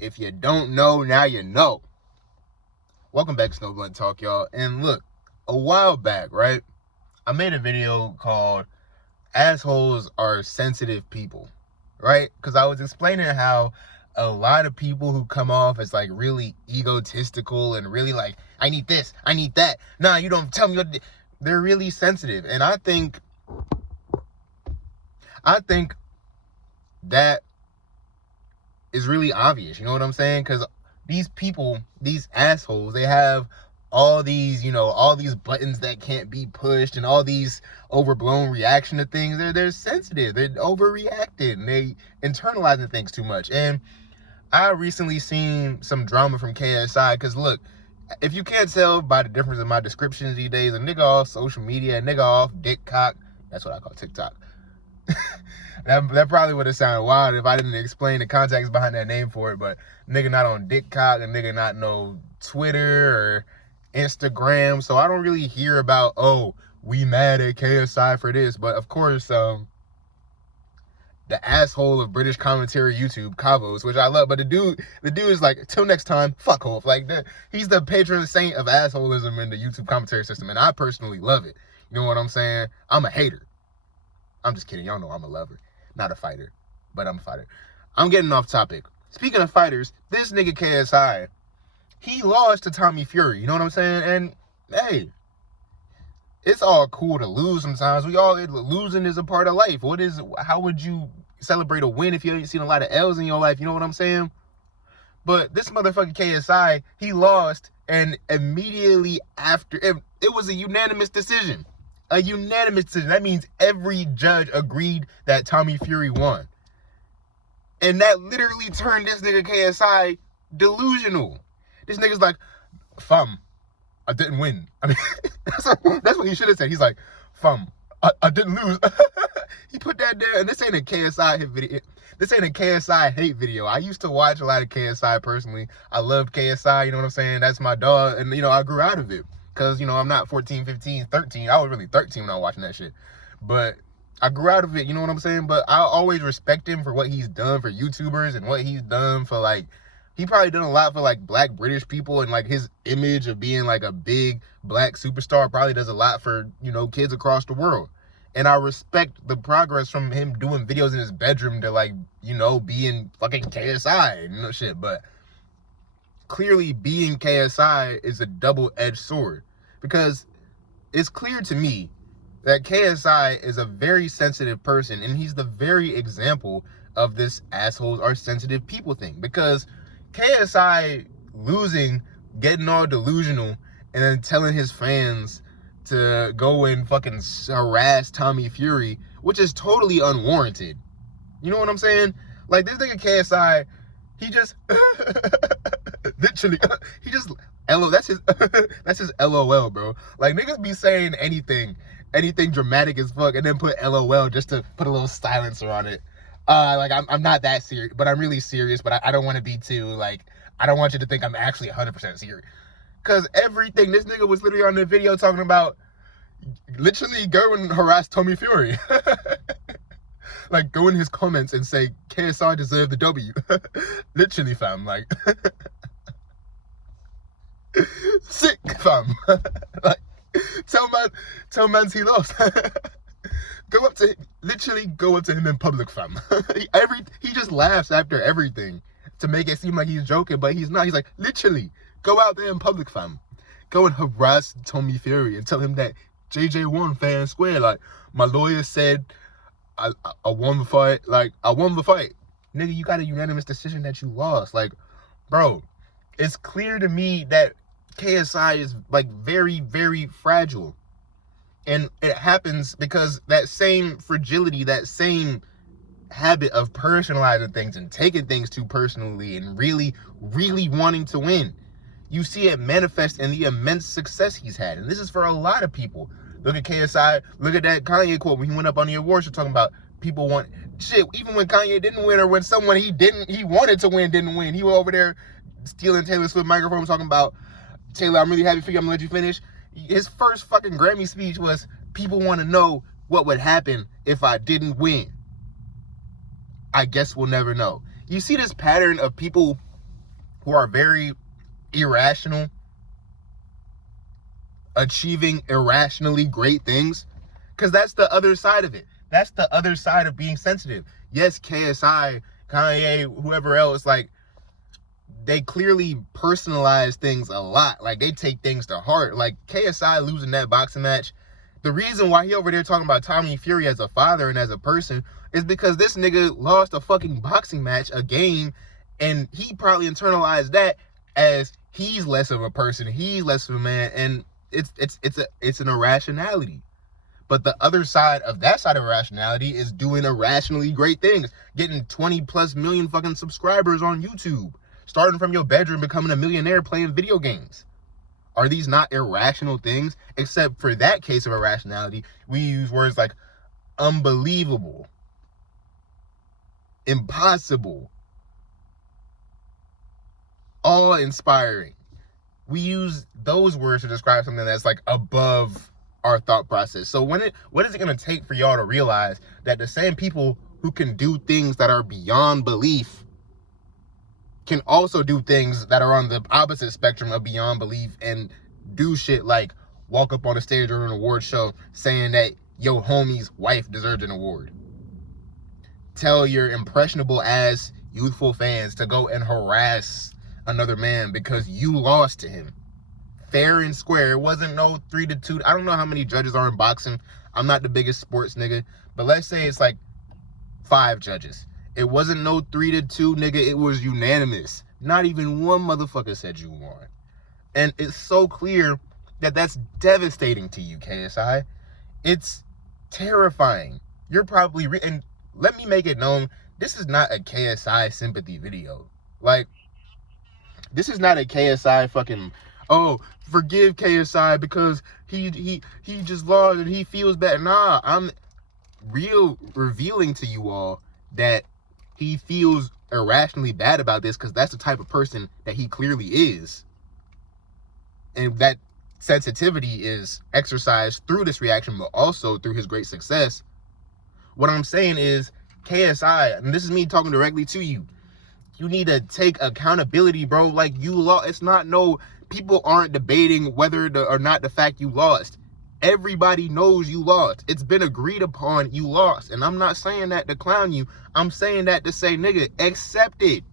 If you don't know, now you know. Welcome back to Snow Blunt Talk, y'all. And look, a while back, right, I made a video called Assholes Are Sensitive People, right? Because I was explaining how a lot of people who come off as like really egotistical and really like, I need this, I need that. Nah, you don't tell me what to do. They're really sensitive. And I think that is really obvious. You know what I'm saying? Because these people, these assholes, they have all these, all these buttons that can't be pushed and all these overblown reaction to things. They're sensitive. They're overreacting. They internalizing things too much. And I recently seen some drama from KSI. Because look, if you can't tell by the difference in my descriptions these days, a nigga off social media, a nigga off dick cock. That's what I call TikTok. That probably would have sounded wild if I didn't explain the context behind that name for it, but nigga not on dick cock, and nigga not no Twitter or Instagram, so I don't really hear about, oh, we mad at KSI for this, but of course, the asshole of British commentary YouTube, Kavos, which I love, but the dude is like, till next time, fuck off, like, he's the patron saint of assholism in the YouTube commentary system, and I personally love it, you know what I'm saying? I'm a hater. I'm just kidding. Y'all know I'm a lover, not a fighter, but I'm a fighter. I'm getting off topic. Speaking of fighters, this nigga KSI, he lost to Tommy Fury. You know what I'm saying? And hey, it's all cool to lose sometimes. Losing is a part of life. How would you celebrate a win if you ain't seen a lot of L's in your life? You know what I'm saying? But this motherfucking KSI, he lost, and immediately after, it was a unanimous decision. A unanimous decision. That means every judge agreed that Tommy Fury won. And that literally turned this nigga KSI delusional. This nigga's like, fam, I didn't win. I mean, that's what he should have said. He's like, fam, I didn't lose. He put that there, and this ain't a KSI hit video. This ain't a KSI hate video. I used to watch a lot of KSI personally. I loved KSI, you know what I'm saying? That's my dog, and I grew out of it. Because, I'm not 14, 15, 13. I was really 13 when I was watching that shit. But I grew out of it, you know what I'm saying? But I always respect him for what he's done for YouTubers and what he's done for, like, he probably done a lot for, like, black British people, and, like, his image of being, like, a big black superstar probably does a lot for, kids across the world. And I respect the progress from him doing videos in his bedroom to, like, being fucking KSI and shit. But clearly being KSI is a double-edged sword, because it's clear to me that KSI is a very sensitive person, and he's the very example of this assholes are sensitive people thing. Because KSI losing, getting all delusional, and then telling his fans to go and fucking harass Tommy Fury, which is totally unwarranted. You know what I'm saying? Like, this nigga KSI, he just literally, he just that's his LOL, bro. Like, niggas be saying anything dramatic as fuck, and then put LOL just to put a little silencer on it. Like, I'm not that serious, but I'm really serious. But I don't want to be too, like, I don't want you to think I'm actually 100% serious. Cause everything, this nigga was literally on the video talking about literally go and harass Tommy Fury. Like, go in his comments and say KSI deserved the W. Literally, fam. Like, sick, fam. Like, tell mans he lost. Go up to him in public, fam. He just laughs after everything to make it seem like he's joking, but he's not. He's like, literally, go out there in public, fam. Go and harass Tommy Fury and tell him that JJ won fair and square. Like, my lawyer said I won the fight. Like, I won the fight. Nigga, you got a unanimous decision that you lost. Like, bro, it's clear to me that KSI is, like, very, very fragile. And it happens because that same fragility, that same habit of personalizing things and taking things too personally and really, really wanting to win, you see it manifest in the immense success he's had. And this is for a lot of people. Look at KSI. Look at that Kanye quote when he went up on the awards show talking about people want shit. Even when Kanye didn't win, or when someone he wanted to win didn't win, he was over there stealing Taylor Swift microphone talking about, Taylor, I'm really happy for you. I'm gonna let you finish. His first fucking Grammy speech was, people want to know what would happen if I didn't win. I guess we'll never know. You see this pattern of people who are very irrational, achieving irrationally great things, because that's the other side of it. That's the other side of being sensitive. Yes, KSI, Kanye, whoever else, like, they clearly personalize things a lot. Like, they take things to heart. Like, KSI losing that boxing match, the reason why he over there talking about Tommy Fury as a father and as a person is because this nigga lost a fucking boxing match, a game, and he probably internalized that as he's less of a person, he's less of a man, and it's an irrationality. But the other side of that side of irrationality is doing irrationally great things, getting 20 plus million fucking subscribers on YouTube, starting from your bedroom, becoming a millionaire playing video games. Are these not irrational things? Except for that case of irrationality, we use words like unbelievable, impossible, awe-inspiring. We use those words to describe something that's like above our thought process. So what is it going to take for y'all to realize that the same people who can do things that are beyond belief can also do things that are on the opposite spectrum of beyond belief and do shit like walk up on a stage or an award show saying that your homie's wife deserved an award. Tell your impressionable ass youthful fans to go and harass another man because you lost to him. Fair and square. It wasn't no 3-2. I don't know how many judges are in boxing. I'm not the biggest sports nigga, but let's say it's like 5 judges. It wasn't no 3-2, nigga. It was unanimous. Not even one motherfucker said you won. And it's so clear that that's devastating to you, KSI. It's terrifying. You're probably... and let me make it known, this is not a KSI sympathy video. Like, this is not a KSI fucking... oh, forgive KSI because he just lost and he feels bad. Nah, I'm revealing to you all that he feels irrationally bad about this because that's the type of person that he clearly is. And that sensitivity is exercised through this reaction, but also through his great success. What I'm saying is, KSI, and this is me talking directly to you, you need to take accountability, bro. Like, you lost. It's not no... people aren't debating whether or not the fact you lost. Everybody knows you lost. It's been agreed upon you lost. And I'm not saying that to clown you. I'm saying that to say, nigga, accept it.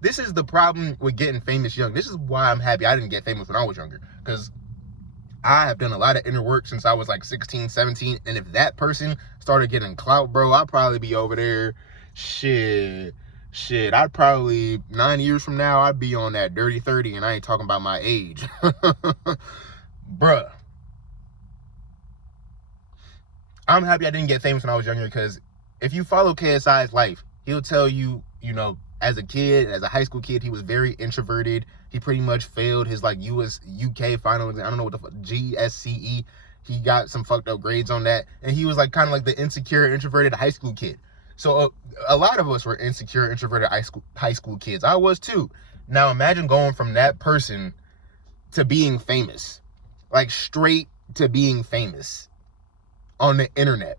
This is the problem with getting famous young. This is why I'm happy I didn't get famous when I was younger. Because I have done a lot of inner work since I was like 16, 17. And if that person started getting clout, bro, I'd probably be over there. Shit, I'd probably, 9 years from now, I'd be on that dirty 30, and I ain't talking about my age. Bruh. I'm happy I didn't get famous when I was younger, because if you follow KSI's life, he'll tell you, you know, as a kid, as a high school kid, he was very introverted. He pretty much failed his, like, UK final, I don't know what the fuck, GSCE. He got some fucked up grades on that, and he was, like, kind of like the insecure, introverted high school kid. So a lot of us were insecure, introverted high school kids. I was too. Now imagine going from that person to being famous. Like, straight to being famous on the internet.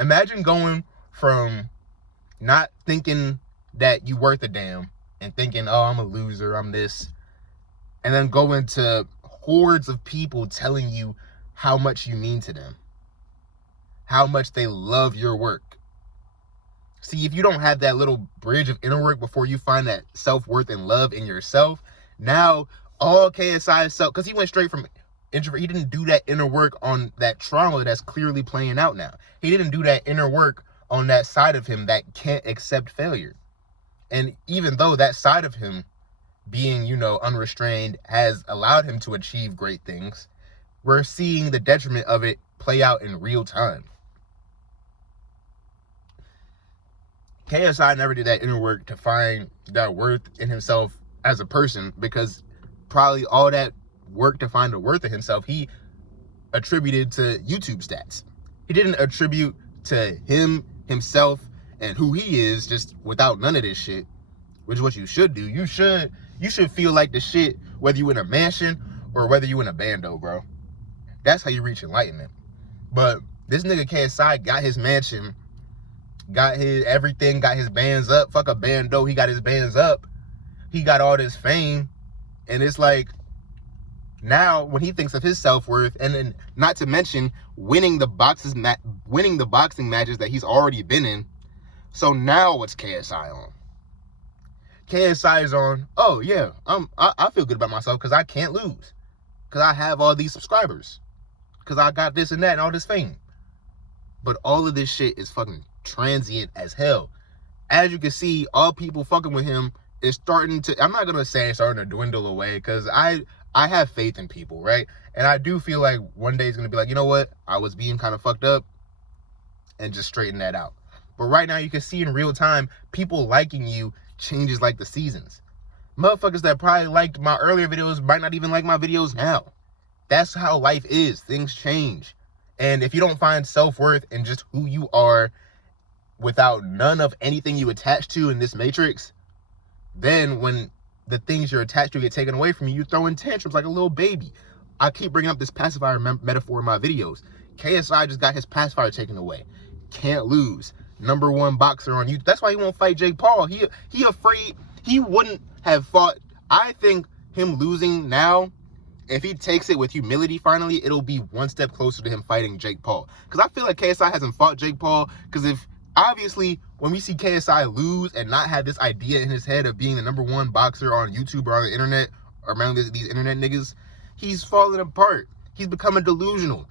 Imagine going from not thinking that you worth a damn and thinking, oh, I'm a loser, I'm this. And then going to hordes of people telling you how much you mean to them. How much they love your work. See, if you don't have that little bridge of inner work before you find that self-worth and love in yourself, now all KSI self, because he went straight from introvert, he didn't do that inner work on that trauma that's clearly playing out now. He didn't do that inner work on that side of him that can't accept failure. And even though that side of him, being, you know, unrestrained, has allowed him to achieve great things, we're seeing the detriment of it play out in real time. KSI never did that inner work to find that worth in himself as a person, because probably all that work to find the worth of himself, he attributed to YouTube stats. He didn't attribute to himself, and who he is, just without none of this shit, which is what you should do. You should feel like the shit, whether you in a mansion or whether you in a bando, bro. That's how you reach enlightenment. But this nigga KSI got his mansion, got his everything, got his bands up. Fuck a bando, he got his bands up. he got all this fame, and it's like, now when he thinks of his self-worth, and then not to mention winning the boxing matches that he's already been in. So now what's KSI on? KSI is on, oh yeah, I feel good about myself because I can't lose, because I have all these subscribers, because I got this and that and all this fame. But all of this shit is fucking transient as hell. As you can see, all people fucking with him is starting to, I'm not gonna say it's starting to dwindle away, because I have faith in people, right? And I do feel like one day it's gonna be like, you know what, I was being kind of fucked up, and just straighten that out. But right now you can see in real time, people liking you changes like the seasons. Motherfuckers that probably liked my earlier videos might not even like my videos now. That's how life is. Things change. And if you don't find self-worth in just who you are without none of anything you attach to in this matrix, then when the things you're attached to get taken away from you, you throw in tantrums like a little baby. I keep bringing up this pacifier metaphor in my videos. KSI just got his pacifier taken away. Can't lose. #1 boxer on YouTube. That's why he won't fight Jake Paul. He afraid. He wouldn't have fought. I think him losing now, if he takes it with humility finally, it'll be one step closer to him fighting Jake Paul. Because I feel like KSI hasn't fought Jake Paul. Because if, obviously, when we see KSI lose and not have this idea in his head of being the #1 boxer on YouTube or on the internet, or around these internet niggas, he's falling apart. He's becoming delusional.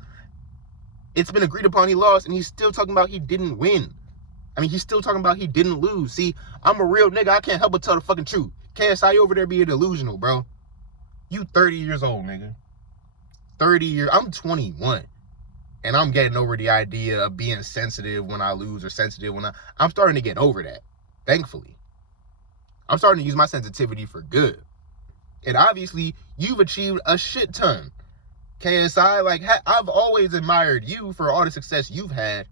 It's been agreed upon he lost, and he's still talking about he didn't win. I mean, he's still talking about he didn't lose. See, I'm a real nigga. I can't help but tell the fucking truth. KSI over there being delusional, bro. You 30 years old, nigga. 30 years. I'm 21. And I'm getting over the idea of being sensitive when I lose or sensitive when I'm starting to get over that, thankfully. I'm starting to use my sensitivity for good. And obviously, you've achieved a shit ton. KSI, like, I've always admired you for all the success you've had.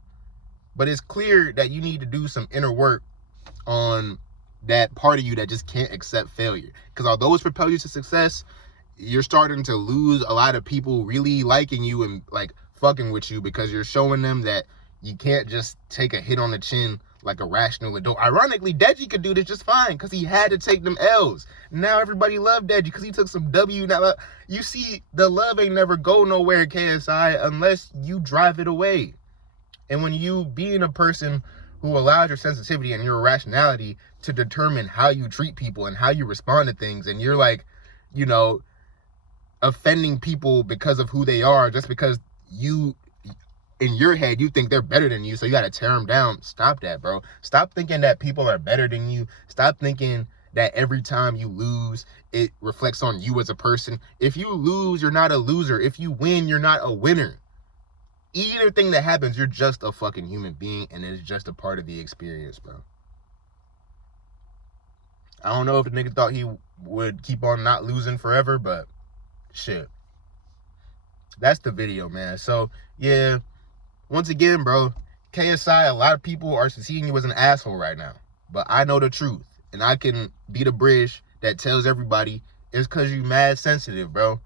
But it's clear that you need to do some inner work on that part of you that just can't accept failure. Because although it's propelled you to success, you're starting to lose a lot of people really liking you and like fucking with you, because you're showing them that you can't just take a hit on the chin like a rational adult. Ironically, Deji could do this just fine because he had to take them L's. Now everybody loved Deji because he took some W. Now you see, the love ain't never go nowhere, KSI, unless you drive it away. And when you being a person who allows your sensitivity and your rationality to determine how you treat people and how you respond to things, and you're like, you know, offending people because of who they are, just because you, in your head, you think they're better than you, so you got to tear them down. Stop that, bro. Stop thinking that people are better than you. Stop thinking that every time you lose, it reflects on you as a person. If you lose, you're not a loser. If you win, you're not a winner. Either thing that happens, you're just a fucking human being, and it's just a part of the experience, bro. I don't know if the nigga thought he would keep on not losing forever, but shit. That's the video, man. So, yeah, once again, bro, KSI, a lot of people are seeing you as an asshole right now. But I know the truth, and I can be the bridge that tells everybody it's because you mad sensitive, bro.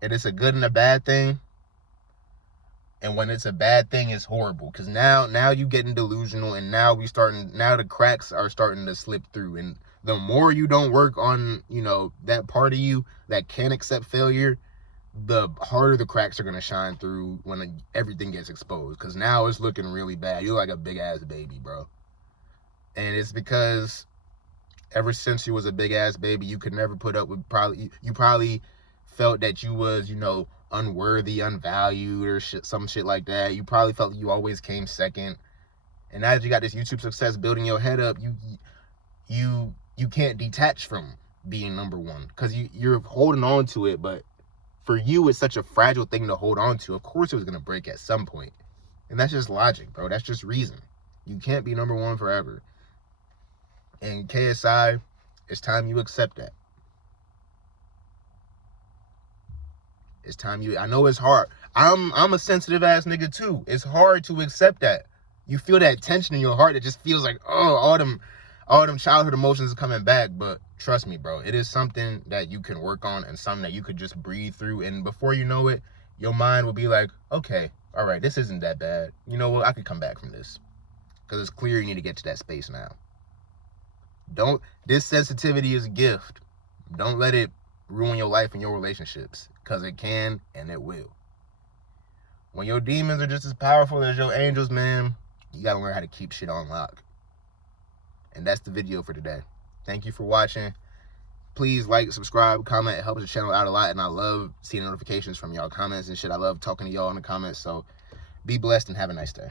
And it's a good and a bad thing. And when it's a bad thing, it's horrible. Because now you getting delusional, and now the cracks are starting to slip through. And the more you don't work on, you know, that part of you that can't accept failure, the harder the cracks are going to shine through when everything gets exposed. Because now it's looking really bad. You're like a big ass baby, bro. And it's because ever since you was a big ass baby, you could never put up with you probably felt that you was, you know, unworthy, unvalued, or some shit like that. You probably felt you always came second. And as you got this YouTube success building your head up, you can't detach from being #1 because you're holding on to it. But for you, it's such a fragile thing to hold on to. Of course it was going to break at some point. And that's just logic, bro. That's just reason. You can't be #1 forever. And KSI, it's time you accept that. It's time you, I know it's hard. I'm a sensitive ass nigga too. It's hard to accept that. You feel that tension in your heart that just feels like, oh, all them childhood emotions are coming back. But trust me, bro, it is something that you can work on and something that you could just breathe through. And before you know it, your mind will be like, okay, all right, this isn't that bad. You know what? I could come back from this. Because it's clear you need to get to that space now. This sensitivity is a gift. Don't let it ruin your life and your relationships, because it can and it will. When your demons are just as powerful as your angels, man, you gotta learn how to keep shit on lock. And that's the video for today. Thank you for watching. Please like, subscribe, comment. It helps the channel out a lot, and I love seeing notifications from y'all comments and shit. I love talking to y'all in the comments. So be blessed and have a nice day.